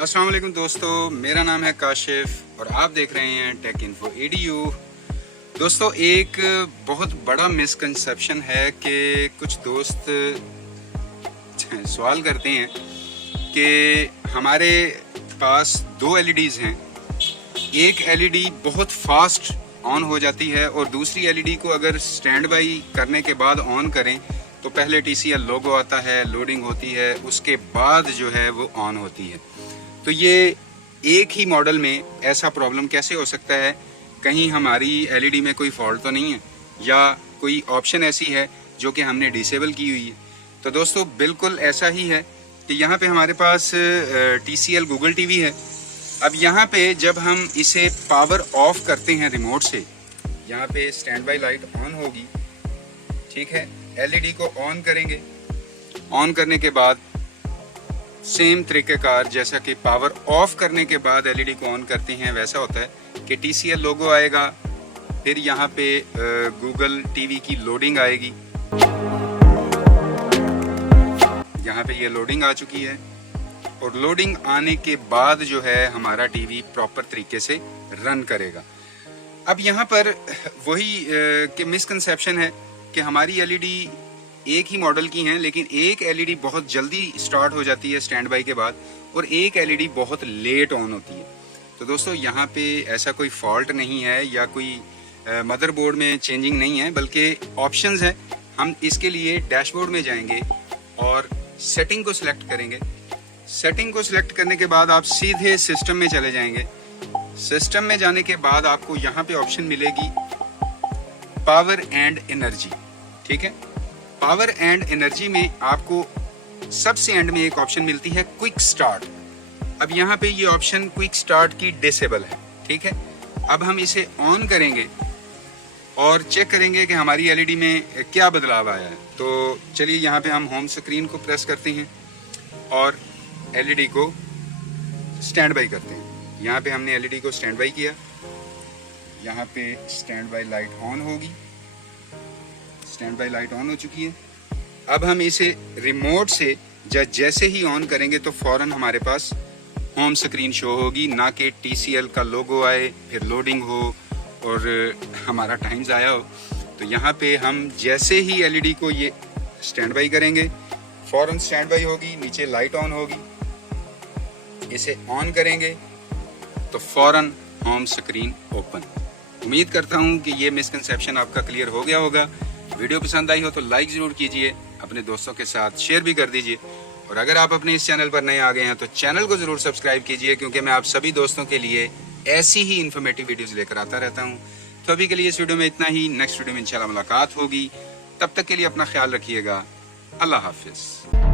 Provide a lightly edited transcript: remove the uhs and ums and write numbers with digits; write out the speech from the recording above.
अस्सलाम वालेकुम दोस्तों, मेरा नाम है काशिफ और आप देख रहे हैं टेक इन्फो EDU। दोस्तों, एक बहुत बड़ा मिसकंसेप्शन है कि कुछ दोस्त सवाल करते हैं कि हमारे पास दो LEDs हैं। एक LED बहुत फास्ट ऑन हो जाती है और दूसरी LED को अगर स्टैंड बाई करने के बाद ऑन करें तो पहले TCL लोगो आता है, लोडिंग होती है, उसके बाद जो है वो ऑन होती है। तो ये एक ही मॉडल में ऐसा प्रॉब्लम कैसे हो सकता है? कहीं हमारी LED में कोई फॉल्ट तो नहीं है या कोई ऑप्शन ऐसी है जो कि हमने डिसेबल की हुई है? तो दोस्तों, बिल्कुल ऐसा ही है कि यहाँ पे हमारे पास TCL गूगल TV है। अब यहाँ पे जब हम इसे पावर ऑफ करते हैं रिमोट से, यहाँ पे स्टैंड बाई लाइट ऑन होगी, ठीक है। LED को ऑन करेंगे, ऑन करने के बाद सेम तरीक़ेकार जैसा कि पावर ऑफ करने के बाद LED को ऑन करते हैं वैसा होता है कि TCL लोगो आएगा, फिर यहाँ पे गूगल TV की लोडिंग आएगी। यहाँ पे ये लोडिंग आ चुकी है और लोडिंग आने के बाद जो है हमारा TV प्रॉपर तरीके से रन करेगा। अब यहाँ पर वही कि मिसकंसेप्शन है कि हमारी LED एक ही मॉडल की हैं, लेकिन एक LED बहुत जल्दी स्टार्ट हो जाती है स्टैंड बाई के बाद और एक LED बहुत लेट ऑन होती है। तो दोस्तों, यहाँ पे ऐसा कोई फॉल्ट नहीं है या कोई मदरबोर्ड में चेंजिंग नहीं है, बल्कि ऑप्शंस हैं। हम इसके लिए डैशबोर्ड में जाएंगे और सेटिंग को सिलेक्ट करेंगे। सेटिंग को सिलेक्ट करने के बाद आप सीधे सिस्टम में चले जाएंगे। सिस्टम में जाने के बाद आपको यहाँ पे ऑप्शन मिलेगी पावर एंड एनर्जी, ठीक है। पावर एंड एनर्जी में आपको सबसे एंड में एक ऑप्शन मिलती है क्विक स्टार्ट। अब यहाँ पे ये ऑप्शन क्विक स्टार्ट की डिसेबल है, ठीक है। अब हम इसे ऑन करेंगे और चेक करेंगे कि हमारी LED में क्या बदलाव आया है। तो चलिए, यहाँ पे हम होम स्क्रीन को प्रेस करते हैं और LED को स्टैंड बाई करते हैं। यहाँ पे हमने LED को स्टैंड बाई किया, यहाँ पे स्टैंड बाई लाइट ऑन होगी, स्टैंड बाई लाइट ऑन हो चुकी है। अब हम इसे रिमोट से जैसे ही ऑन करेंगे तो फौरन हमारे पास होम स्क्रीन शो होगी, ना कि TCL का लोगो आए, फिर लोडिंग हो और हमारा टाइम ज़ाया हो। तो यहाँ पे हम जैसे ही LED को ये स्टैंड बाई करेंगे, फौरन स्टैंड बाई होगी, नीचे लाइट ऑन होगी। इसे ऑन करेंगे तो फौरन होम स्क्रीन ओपन। उम्मीद करता हूँ कि ये मिसकंसेप्शन आपका क्लियर हो गया होगा। वीडियो पसंद आई हो तो लाइक ज़रूर कीजिए, अपने दोस्तों के साथ शेयर भी कर दीजिए और अगर आप अपने इस चैनल पर नए आ गए हैं तो चैनल को ज़रूर सब्सक्राइब कीजिए, क्योंकि मैं आप सभी दोस्तों के लिए ऐसी ही इन्फॉर्मेटिव वीडियोस लेकर आता रहता हूं। तो अभी के लिए इस वीडियो में इतना ही। नेक्स्ट वीडियो में इंशाल्लाह मुलाकात होगी। तब तक के लिए अपना ख्याल रखिएगा। अल्लाह हाफिज़।